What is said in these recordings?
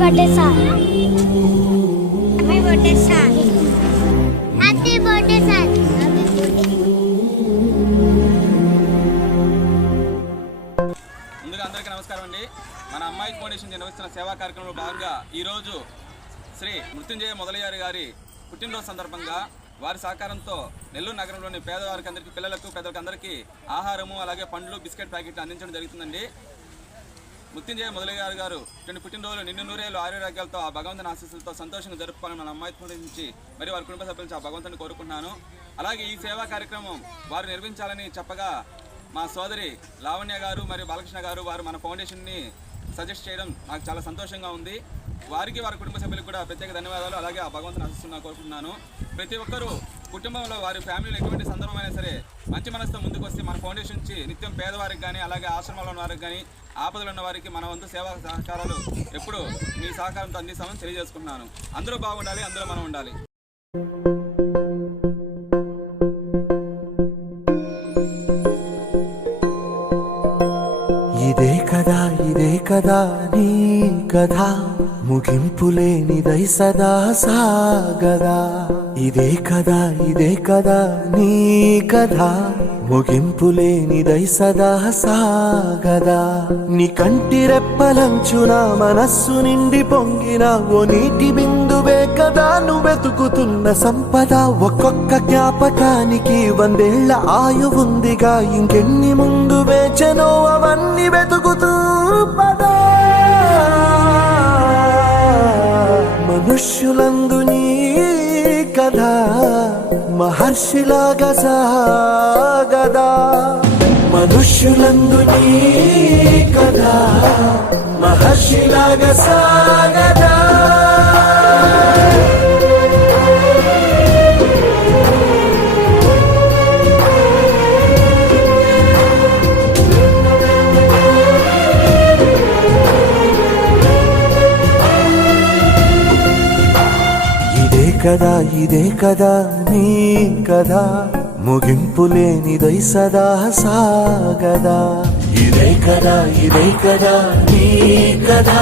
Birthday sir happy birthday sir happy birthday sir ముందుగా అందరికీ నమస్కారం అండి. మన అమ్మాయి ఫౌండేషన్ నిర్వహిస్తున్న సేవా కార్యక్రమంలో భాగంగా ఈరోజు శ్రీ మృత్యుంజయ మొదలయ్యారి గారి పుట్టినరోజు సందర్భంగా వారి సహకారంతో నెల్లూరు నగరంలోని పేదవారికి అందరికీ పిల్లలకు పెద్దలకు అందరికీ ఆహారము అలాగే పండ్లు బిస్కెట్ ప్యాకెట్లు అందించడం జరుగుతుందండి. మృత్యుంజయ మొదలయ్యారి గారు పుట్టినరోజులు నిన్ను నూరేళ్ళు ఆరోగ్యాలతో ఆ భగవంతుని ఆశీస్సులతో సంతోషంగా జరుపుకోవాలని మన అమ్మాయి నుంచి మరి వారి కుటుంబ సభ్యుల నుంచి ఆ భగవంతుని కోరుకుంటున్నాను. అలాగే ఈ సేవా కార్యక్రమం వారు నిర్వహించాలని చెప్పగా మా సోదరి లావణ్య గారు మరియు బాలకృష్ణ గారు వారు మన ఫౌండేషన్ని సజెస్ట్ చేయడం నాకు చాలా సంతోషంగా ఉంది. వారికి వారి కుటుంబ సభ్యులకు కూడా ప్రత్యేక ధన్యవాదాలు. అలాగే ఆ భగవంతుని ఆశిస్తున్నా కోరుకుంటున్నాను. ప్రతి ఒక్కరూ కుటుంబంలో వారి ఫ్యామిలీలో ఎటువంటి సందర్భమైనా సరే మంచి మనసుతో ముందుకు వస్తే మన ఫౌండేషన్ నుంచి నిత్యం పేదవారికి కానీ అలాగే ఆశ్రమాల్లో ఉన్న వారికి కానీ ఆపదలు ఉన్న వారికి మన వంతు సేవా సహకారాలు ఎప్పుడు మీ సహకారంతో అందిస్తామని తెలియజేసుకుంటున్నాను. అందరూ బాగుండాలి, అందులో మనం ఉండాలి. ఇదే కదా నీ కథ ముగింపులేనిదై సదా సాగదా. ఇదే కదా నీ కథ ముగింపులేనిదై సదా సాగదా. నీ కంటి రెప్పలంచున మనస్సు నిండి పొంగిన ఓ నీటి బిందువే కదా నువ్వెతుకుతున్న సంపద. ఒక్కొక్క జ్ఞాపకానికి 100 ఏళ్ల ఆయువుందిగా, ఇంకెన్ని ముందు వేచనో అవన్నీ వెతుకుతూ పదా. మనుష్యులందు నీ కథ మహర్షిలాగా సాగదా. మనుష్యులందు నీ కథ మహర్షిలాగా సాగదా. ఇదే కదా నీ కదా ముగింపులేనిదై సదా సాగదా. ఇదే కదా నీ కదా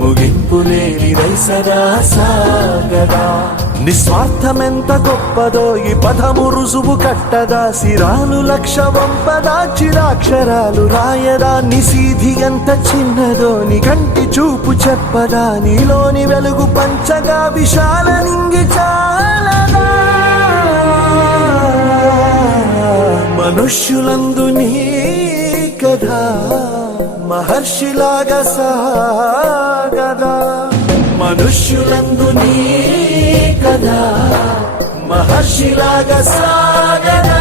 ముగింపులేనిదై సదా సాగదా. నిస్వార్థమెంత గొప్పదో ఈ పదము రుజువు కట్టదా. సిరాలు 1,00,000 వంపదా, చిరాక్షరాలు రాయదా. నిసీధి ఎంత చిన్నదో నీ కంటి చూపు చెప్పదా. నీలోని వెలుగు పంచగా విశాల నింగి చాలదా. మనుష్యులందు నీ కథ మహర్షిలాగా సాగదా. మనుష్యులందు నీ కథ మహర్షిలాగా సాగదా.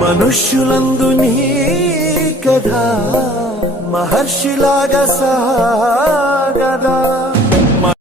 మనుష్యులందు నీ కథ మహర్షిలాగా సాగదా.